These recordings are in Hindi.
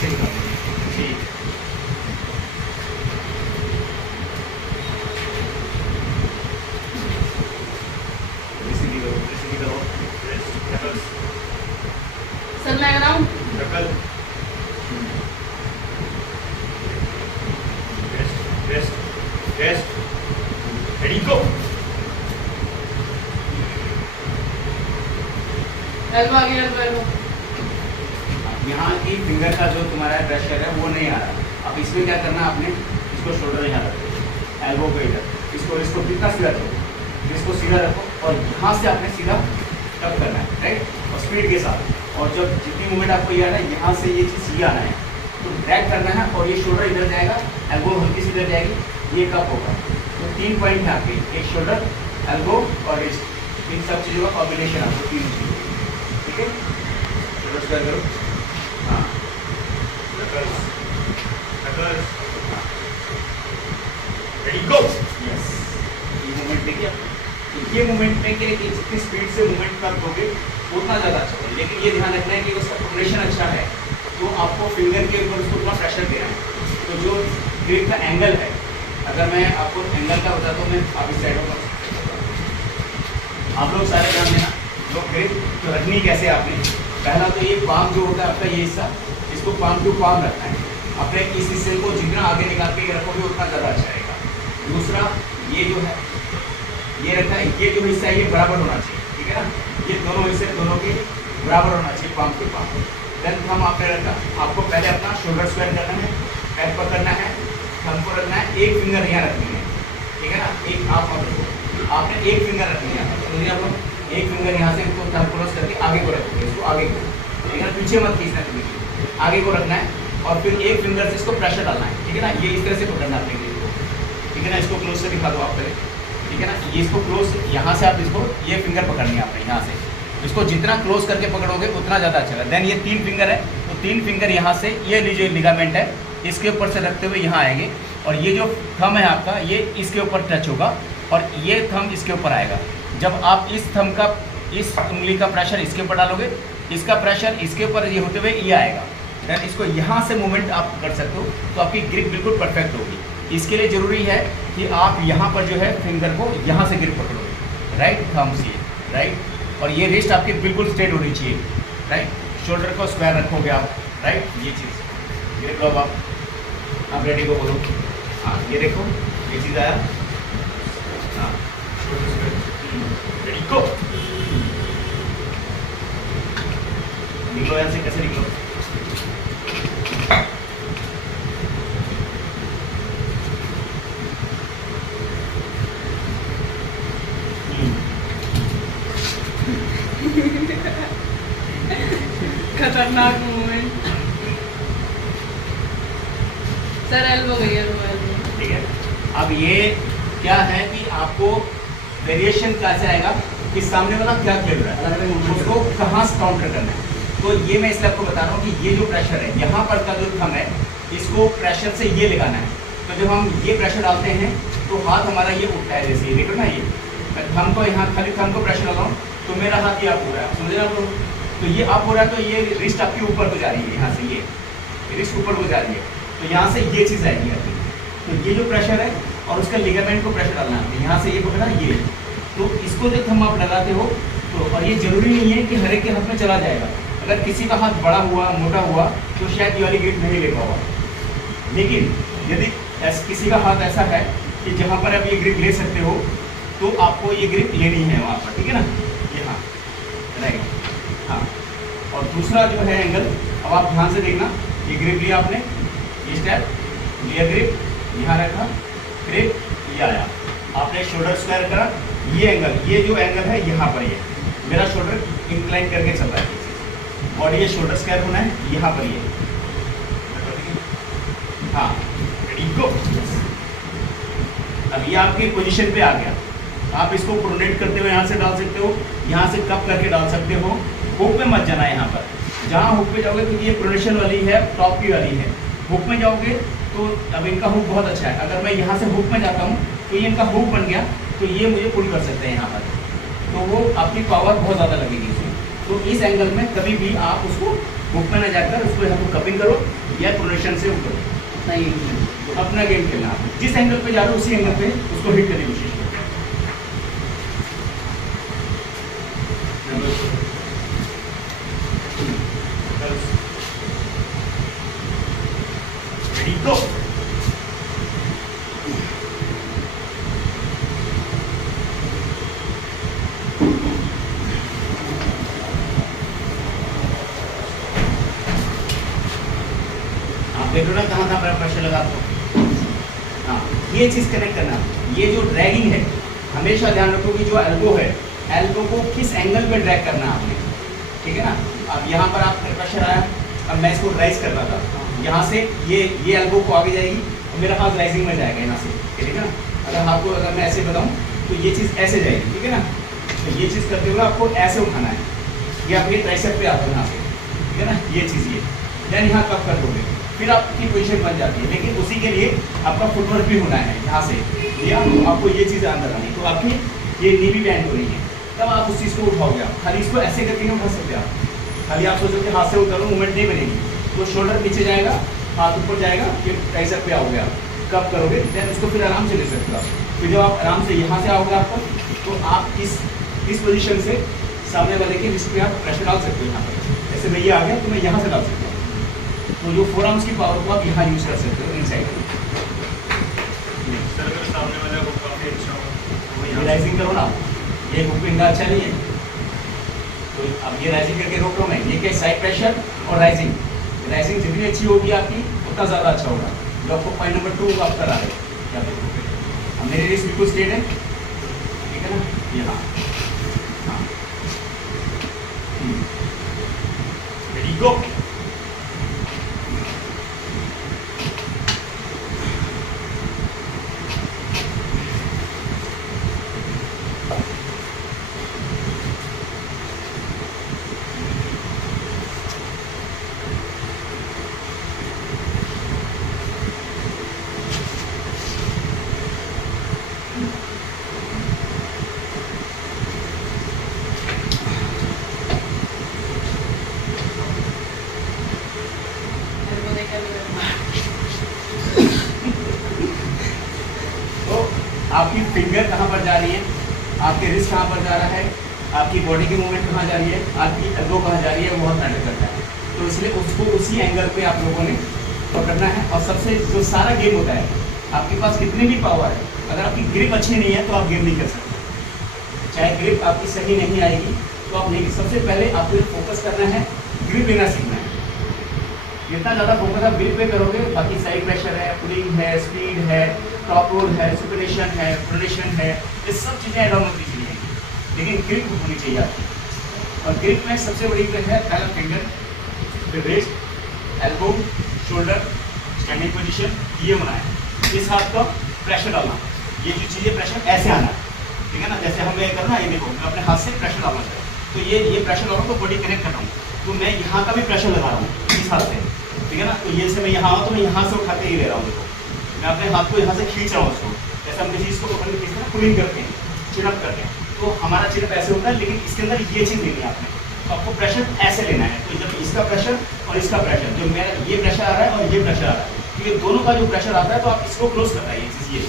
ठीक है, ठीक। सीधी करो, सीधी करो, रेस्ट, सर मैं कराऊं? शक्ल, रेस्ट, रेस्ट, रेस्ट, रेडी गो। एल्बो आगे, एल्बो। यहाँ की फिंगर का जो तुम्हारा प्रेशर है वो नहीं आ रहा। अब इसमें क्या करना है आपने, इसको शोल्डर यहाँ रखो, एल्बो को इधर, इसको कितना सीधा रखो, इसको सीधा रखो और यहाँ से आपने सीधा टप करना है, राइट, और स्पीड के साथ। और जब जितनी मूवमेंट आपको ये आना है, यहाँ से ये चीज़ ये आना है तो ड्रैग करना है और ये शोल्डर इधर जाएगा, एल्बो हल्की सी इधर जाएगी, ये कप होगा। तो 3 पॉइंट है आपके, एक शोल्डर, एल्बो और रिस्ट, इन सब चीज़ों का कॉम्बिनेशन आपको 3 चीज़, ठीक है। शोल्डर स्क्वायर करो, हाँ, रेडी गो। यस, ये मूवमेंट देखिए आप, ये मूवमेंट में कि जितनी स्पीड से मूवमेंट कर दोगे उतना ज़्यादा अच्छा होगा। लेकिन ये ध्यान रखना है कि उसका प्रोग्रेशन अच्छा है तो आपको फिंगर के ऊपर उसको उतना प्रेशर देना है। तो जो ग्रिप का एंगल है, अगर मैं आपको एंगल का बताता हूँ, मैं आप इस साइड पर आप लोग सारे ध्यान देना, जो ग्रिप तो रखनी कैसे आपने, पहला तो ये पाम जो होता है आपका ये हिस्सा, इसको पाम टू पाम रखना है। अपने इस हिस्से को जितना आगे निकाल के रखोगे उतना ज़्यादा अच्छा रहेगा। दूसरा ये जो है ये रखना है, ये जो हिस्सा है ये बराबर होना चाहिए, ठीक है ना, ये दोनों हिस्से दोनों के बराबर होना चाहिए, palm to palm. Then thumb आपने रखा, आपको पहले अपना शोल्डर स्क्वायर करना है, पैर पकड़ना है, थंब को रखना है, एक फिंगर यहाँ रखनी है, ठीक है ना, एक आप मत रखो, आपने एक फिंगर रखनी है, समझिए आप लोग, एक फिंगर यहाँ से इसको थंब क्रॉस करके आगे को रखोगे, इसको आगे को, ठीक है ना, पीछे मत खींचना कभी, आगे को रखना है और फिर एक फिंगर से इसको प्रेशर डालना है, ठीक है ना, ये इस तरह से पकड़ना है अपने ग्रिप को, ठीक है ना। इसको क्लोज से दिखा दो आप पहले, ठीक है ना, ये इसको क्लोज, यहाँ से आप इसको ये फिंगर पकड़नी है आपने, यहाँ से इसको जितना क्लोज करके पकड़ोगे उतना ज़्यादा अच्छा है। देन ये 3 फिंगर है, तो 3 फिंगर यहाँ से ये लीजिए लिगामेंट है, इसके ऊपर से रखते हुए यहाँ आएंगे और ये जो थंब है आपका ये इसके ऊपर टच होगा और ये थंब इसके ऊपर आएगा। जब आप इस थंब का, इस उंगली का प्रेशर इसके ऊपर डालोगे, इसका प्रेशर इसके ऊपर ये होते हुए ये आएगा, देन इसको यहाँ से मूवमेंट आप कर सकते हो, तो आपकी ग्रिप बिल्कुल परफेक्ट होगी। इसके लिए ज़रूरी है कि आप यहाँ पर जो है फिंगर को यहाँ से ग्रिप पकड़ोगे, राइट थंब से, राइट, और ये रिस्ट आपकी बिल्कुल स्ट्रेट होनी चाहिए, राइट, शोल्डर को स्क्वायर रखोगे आप, राइट, ये चीज़ ग्रिप लो आप रेडी को बोलो, हाँ ये देखो ये चीज़ आया, हाँ रेडी को निकलो यहाँ से, कैसे निकलो, खतरनाक मूवमेंट। सर एल्बो गई, एल्बो, ठीक है। अब ये क्या है कि आपको वेरिएशन कैसे आएगा कि सामने वाला क्या खेल रहा है, उसको कहाँ से काउंटर करना है। तो ये मैं इसलिए आपको बता रहा हूँ कि ये जो प्रेशर है यहाँ पर का जो थंब है, इसको प्रेशर से ये लगाना है। तो जब हम ये प्रेशर डालते हैं तो हाथ हमारा ये उठता है, जैसे ये देखो ना, ये मैं थंब को यहाँ खाली थंब को प्रेशर लगाऊँ तो मेरा हाथ ये अप हो रहा है, समझ रहे आप लोग, तो ये अप हो रहा है, तो ये रिस्ट आपकी ऊपर को जा रही है, यहाँ से ये रिस्ट ऊपर को जा रही है, तो यहाँ से ये चीज़ आएगी आपकी। तो ये जो प्रेशर है और उसका लिगामेंट को प्रेशर डालना है, यहाँ से ये पकड़ा ये, तो इसको जब थंब आप लगाते हो तो, और ये जरूरी नहीं है कि हर एक के हाथ में चला जाएगा, अगर किसी का हाथ बड़ा हुआ मोटा हुआ तो शायद ये वाली ग्रिप नहीं ले पाओगा, लेकिन यदि किसी का हाथ ऐसा है कि जहाँ पर आप ये ग्रिप ले सकते हो तो आपको ये ग्रिप लेनी है वहाँ पर, ठीक है ना, यहाँ राइट, हाँ। और दूसरा जो है एंगल, अब आप ध्यान से देखना, ये ग्रिप लिया आपने, ये स्टेप लिया, ग्रिप यहाँ रखा, ग्रिप ये आया, आपने शोल्डर स्क्वायर करा, ये एंगल, ये जो एंगल है यहाँ पर, ये मेरा शोल्डर इंक्लाइन करके चल रहा है और ये शोल्डर स्क्वायर होना है यहाँ पर, ये हाँ रेडी गो। अब ये आपकी पोजीशन पे आ गया, आप इसको प्रोनेट करते हुए यहाँ से डाल सकते हो, यहाँ से कप करके डाल सकते हो, हुक पे मत जाना है यहाँ पर, जहाँ हुक पे जाओगे क्योंकि ये प्रोनेशन वाली है, टॉप की वाली है, हुक में जाओगे तो अब इनका हुक बहुत अच्छा है, अगर मैं यहाँ से हुक में जाता हूँ तो ये इनका हुक बन गया, तो ये मुझे पुल कर सकते हैं यहाँ पर, तो वो आपकी पावर बहुत ज़्यादा लगेगी इसमें। तो इस एंगल में कभी भी आप उसको हुक में ना जाकर उसको यहाँ पर कपिंग करो या प्रोनेशन से हुक करो, नहीं तो अपना गेम खेलना आप। जिस एंगल पे जा रहे हो उसी एंगल पे उसको हिट करने की कोशिश करो। Ready, go. आप देख रहे हो ना कहाँ कहाँ प्रेशर लगा आपको। हाँ, ये चीज कनेक्ट करना। ये जो ड्रैगिंग है हमेशा ध्यान रखो कि जो एल्बो है, एल्बो को किस एंगल पे ड्रैग करना है आपने, ठीक है ना। अब यहाँ पर आप प्रेशर आया, अब मैं इसको राइज कर रहा था, यहाँ से ये एल्बो को आगे जाएगी और मेरा हाथ राइजिंग में जाएगा यहाँ से, ठीक है ना। अगर हाथ को अगर मैं ऐसे बताऊँ तो ये चीज़ ऐसे जाएगी, ठीक है ना। तो ये चीज़ करते हुए आपको ऐसे उठाना है, ये अपनी ट्राइसेप पे आता है यहाँ से, ठीक है ना। ये चीज़ ये देन यहाँ कब कर दोगे, फिर आपकी पोजीशन बन जाती है। लेकिन उसी के लिए आपका फुटवर्क भी होना है यहाँ से, या तो आपको ये चीज़ अंदर आनी, तो आपकी ये नी भी बैंड हो रही है, तब आप उस चीज़ को उठाओगे। आप खाली इसको ऐसे करके नहीं उठा सकते आप, खाली आप सोचो कि हाथ से उतारो मूवमेंट नहीं बनेगी, तो शोल्डर नीचे जाएगा, हाथ ऊपर जाएगा, ये ट्राइसेप पे आओगे आप, कब करोगे देन उसको फिर आराम से ले सकते हो आप। फिर जब आप आराम से यहाँ से आओगे आपको, तो आप इस पोजीशन से सामने वाले के रिस्ट पे आप प्रेशर डाल सकते हो यहाँ पर। जैसे मैं ये आ गया तो मैं यहाँ से डाल सकता हूँ, तो जो फोर आर्म्स की पावर को आप यहाँ यूज़ कर सकते हो इनसाइड। सर अगर सामने वाला को काफी अच्छा हो तो ये यहाँ राइजिंग करो ना, ये हुक इनका अच्छा नहीं है, तो अब ये राइजिंग करके रोक लो मैं। ये क्या साइड प्रेशर और राइजिंग, राइजिंग जितनी अच्छी होगी आपकी उतना ज़्यादा अच्छा होगा। जो आपको पॉइंट नंबर 2 आप करा रहे हो, अब मेरी रिस्ट बिल्कुल स्ट्रेट है, ठीक है ना। ये हाँ हाँ, रेडी गो। एल्बो देख एल्बो। तो आपकी फिंगर कहाँ पर जा रही है, आपके रिस्ट कहाँ पर जा रहा है, आपकी बॉडी की मूवमेंट कहाँ जा रही है, आपकी एल्बो कहाँ जा रही है, वो बहुत मैटर करता है। तो इसलिए उसको उसी एंगल पे आप लोगों ने पकड़ना है। और सबसे जो सारा गेम होता है, आपके पास कितनी भी पावर है, अगर आपकी ग्रिप अच्छी नहीं है तो आप गेम नहीं कर सकते। चाहे ग्रिप आपकी सही नहीं आएगी तो आप नहीं, सबसे पहले आपको फोकस करना है, ग्रिप लेना सीखना है। जितना ज़्यादा फोकस आप ग्रिप पे करोगे, बाकी साइड प्रेशर है, पुलिंग है, स्पीड है, टॉप रोल है, सुपरेशन है, प्रोनेशन है, ये सब चीज़ें ऐड ऑन होती चाहिए, लेकिन ग्रिप होनी चाहिए आपकी। और ग्रिप में सबसे बड़ी ग्रिप है पहला फिंगर, फिर wrist, elbow, shoulder, standing position, ये होना है। इस हाथ का प्रेशर डालना, ये जो चीज़ें प्रेशर ऐसे आना, ठीक है ना। जैसे हम ये करना, ये देखो मैं अपने हाथ से प्रेशर डालना चाहिए, तो ये प्रेशर डाल रहा हूँ तो बॉडी कनेक्ट कर रहा हूँ, तो मैं यहाँ का भी प्रेशर लगा रहा हूँ इस हाथ से, ठीक है ना। तो ये से मैं यहाँ आऊँ तो मैं यहाँ से उठा के ही ले रहा हूँ, देखो मैं अपने हाथ को यहाँ से खींच रहा हूँ उसको, जैसे हम किसी चीज़ को पकड़ के खींचते हैं, पुलिंग करते हैं, चिनअप करते हैं, तो हमारा चिनअप ऐसे होता है, लेकिन इसके अंदर ये चीज़ लेनी है आपने, तो आपको प्रेशर ऐसे लेना है। तो जब इसका प्रेशर और इसका प्रेशर, जो मेरा ये प्रेशर आ रहा है और ये प्रेशर आ रहा है, तो ये दोनों का जो प्रेशर आता है तो आप इसको क्लोज करना है, ये चीज़ ये,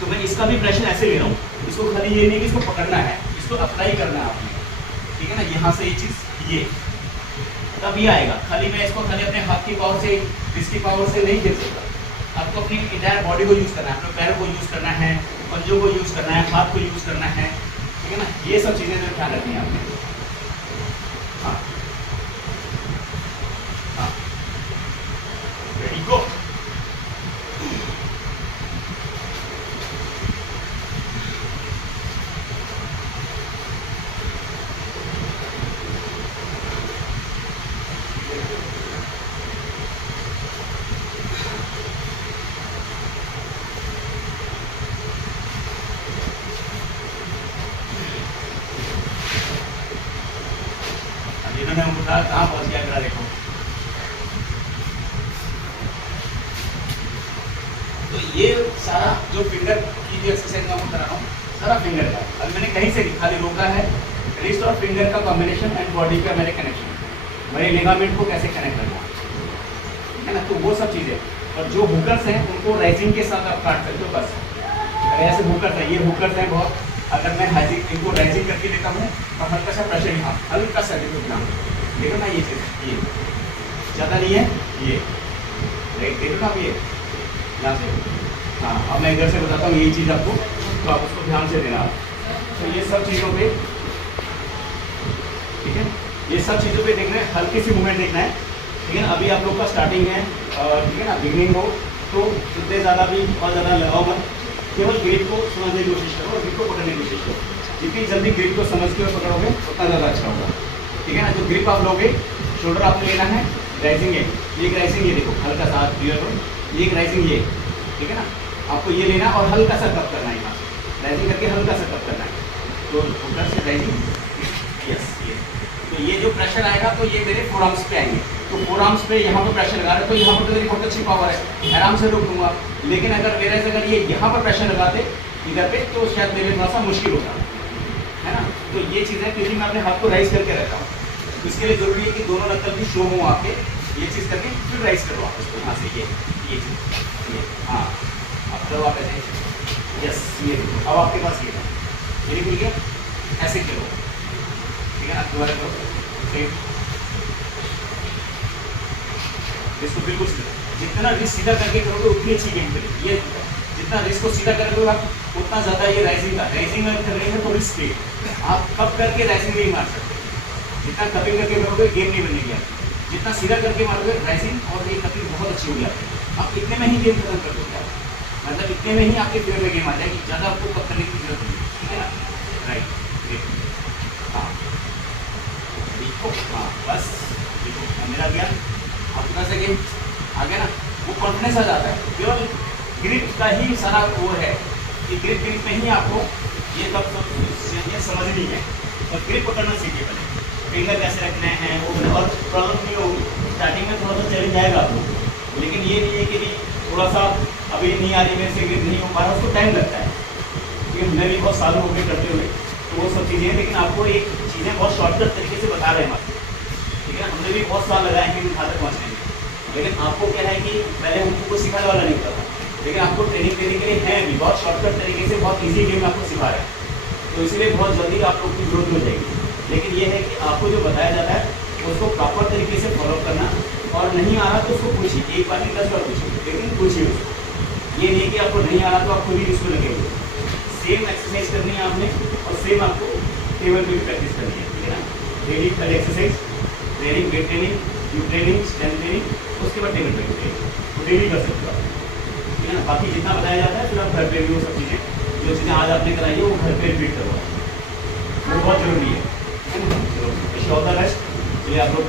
तो मैं इसका भी प्रेशर ऐसे ले रहा हूँ, इसको खाली ये नहीं कि इसको पकड़ना है, इसको अप्लाई करना है आपने, ठीक है ना। यहाँ से ये चीज़ ये तब ये आएगा, खाली मैं इसको खाली अपने हाथ की पावर से, इसकी पावर से नहीं खेल सकता। आपको अपनी इंटायर बॉडी को यूज़ करना है, अपने पैरों को यूज़ करना है, पंजों को यूज़ करना है, हाथ को यूज़ करना है, ठीक है ना। ये सब चीज़ें जो ध्यान रखनी है आपने। हाँ हाँ, रेडी गो। इन्होंने उठा कहाँ पहुँच गया मेरा, देखो। तो ये सारा जो फिंगर की जो एक्सरसाइज मैं करा रहा हूँ, सारा फिंगर का, अभी मैंने कहीं से नहीं, खाली रोका है, रिस्ट और फिंगर का कॉम्बिनेशन एंड बॉडी का मेरे कनेक्शन, बड़े लिगामेंट को कैसे कनेक्ट करना है ना। तो वो सब चीज़ें, और जो हुकर्स हैं उनको राइजिंग के साथ आप काट सकते हो बस। अगर ऐसे हुकर्स हैं, ये हुकर्स हैं बहुत, अगर मैं हाइजिंग इनको राइजिंग करके लेता हूँ और हल्का सा प्रेशर यहाँ, हल्का सा देखो ना ये चीज़, ये ज़्यादा नहीं है, ये राइट देखो ना आप, ये यहाँ से। हाँ, अब मैं इधर से बताता हूँ यही चीज़ आपको, तो आप उसको ध्यान से देना। तो ये सब चीज़ों पे, ठीक है, ये सब चीज़ों पे देखना है, हल्की सी मूवमेंट देखना है, ठीक है ना। अभी आप लोग का स्टार्टिंग है, ठीक है ना, बिगनिंग हो, तो इतने ज़्यादा भी बहुत ज़्यादा लगाओ मत, केवल ग्रिप को समझने की कोशिश करो और ग्रिप को पकड़ने की कोशिश करो। जितनी जल्दी ग्रिप को समझ के और पकड़ोगे उतना ज़्यादा अच्छा होगा, ठीक है ना। जो ग्रिप आप लोगे, शोल्डर आपको लेना है, राइजिंग है, ये राइजिंग, ये देखो हल्का सा हाथ क्लियर करो, ये राइजिंग, ये ठीक है ना, आपको ये लेना और हल्का सा कप करना है, यहाँ से राइजिंग करके हल्का सा कप करना है, तो ऊपर से राइजिंग, यस ये। तो ये जो प्रेशर आएगा तो ये मेरे फोर आर्म्स पे आएंगे, तो फोर आर्म्स पे यहाँ पर प्रेशर लगा रहे हैं, तो यहाँ पर तो मेरी बहुत अच्छी पावर है, आराम से रोक दूंगा। लेकिन अगर ये यहाँ पर प्रेशर लगाते इधर पे, तो शायद मेरे थोड़ा सा मुश्किल होता है ना। तो ये चीज़ है, क्योंकि मैं अपने हाथ को राइज करके रहता हूँ, तो इसके लिए ज़रूरी है कि दोनों नकल भी शो हो आके, ये चीज़ करके फिर राइज करो आप उसको यहाँ से, ये चीज़, ये हाँ, अब करो आप ऐसे, यस ये देखो, अब आपके पास ये है, ये खुल गया, ऐसे करो, ठीक है ना। दोबारा करो, इसको बिल्कुल सीधा, जितना रिस्ट सीधा करके करोगे उतनी अच्छी गेम करेगी। ये जितना रिस्ट को सीधा करोगे आप, उतना ज़्यादा ये राइजिंग का, राइजिंग में करने में थोड़ी स्पीड, आप कप करके राइजिंग नहीं मार सकते, जितना कपिंग करके करोगे गेम नहीं बनेगी आपकी, जितना सीधा करके मारोगे राइजिंग और ये कपिंग बहुत अच्छी होगी आपकी, आप इतने में ही गेम खत्म कर दोगे, मतलब इतने में ही आपके फेवर में गेम आ जाएगी, ज़्यादा आपको कप करने की जरूरत नहीं, ठीक है ना। राइट, देखो हाँ, देखो हाँ, बस देखो मेरा गया, अपना से गेम आ गया ना, वो कॉन्फिडेंस आ जाता है। केवल ग्रिप का ही सारा वो है कि ग्रिप में ही आपको ये सब ये समझनी है, और ग्रिप पकड़ना सीखिए पहले, फिंगर कैसे रखने हैं वो, और प्रॉब्लम नहीं हो, स्टार्टिंग में थोड़ा सा चैलेंज आएगा आपको, लेकिन ये नहीं है कि थोड़ा सा अभी नहीं आ रही मेरे से, ग्रिप नहीं हो पा रहा, उसको टाइम लगता है, क्योंकि हमें भी बहुत सालों हो गए करते हुए, तो वो सब चीज़ें हैं। लेकिन आपको एक चीज़ें बहुत शॉर्टकट तरीके से बता रहे हैं आप, ठीक है, हमने भी बहुत साल लगाए हैं यहाँ तक पहुँचने में, लेकिन आपको क्या है कि पहले हमको कुछ सिखाने वाला नहीं था, लेकिन आपको ट्रेनिंग देने के लिए है भी बहुत शॉर्टकट तरीके से, बहुत इजी गेम आपको सिखा रहे हैं, तो इसलिए बहुत जल्दी आप लोग की ग्रोथ हो जाएगी। लेकिन ये है कि आपको जो बताया जाता है उसको प्रॉपर तरीके से फॉलो करना, और नहीं आ रहा तो उसको पूछिए, एक बार नहीं 10 बार पूछिए, लेकिन पूछिए उसको, ये नहीं कि आपको नहीं आ रहा तो आप खुद ही उसको लगे हुए, सेम एक्सरसाइज करनी है आपने, और सेम आपको टेबल पे भी प्रैक्टिस करनी है, ठीक है ना। डेली पहले exercise, training, weight training, you training, strength training, उसके बाद टेबल पे ट्रेनिंग, तो डेली कर सकते हो आप, ठीक है ना। बाकी जितना बताया जाता है फिर आप घर पे भी वो सब चीज़ें, जो चीज़ें आज आपने कराई है वो घर पे रिपीट करो, वो बहुत जरूरी है ना। चलो, wish you all the best. चलिए आप लोग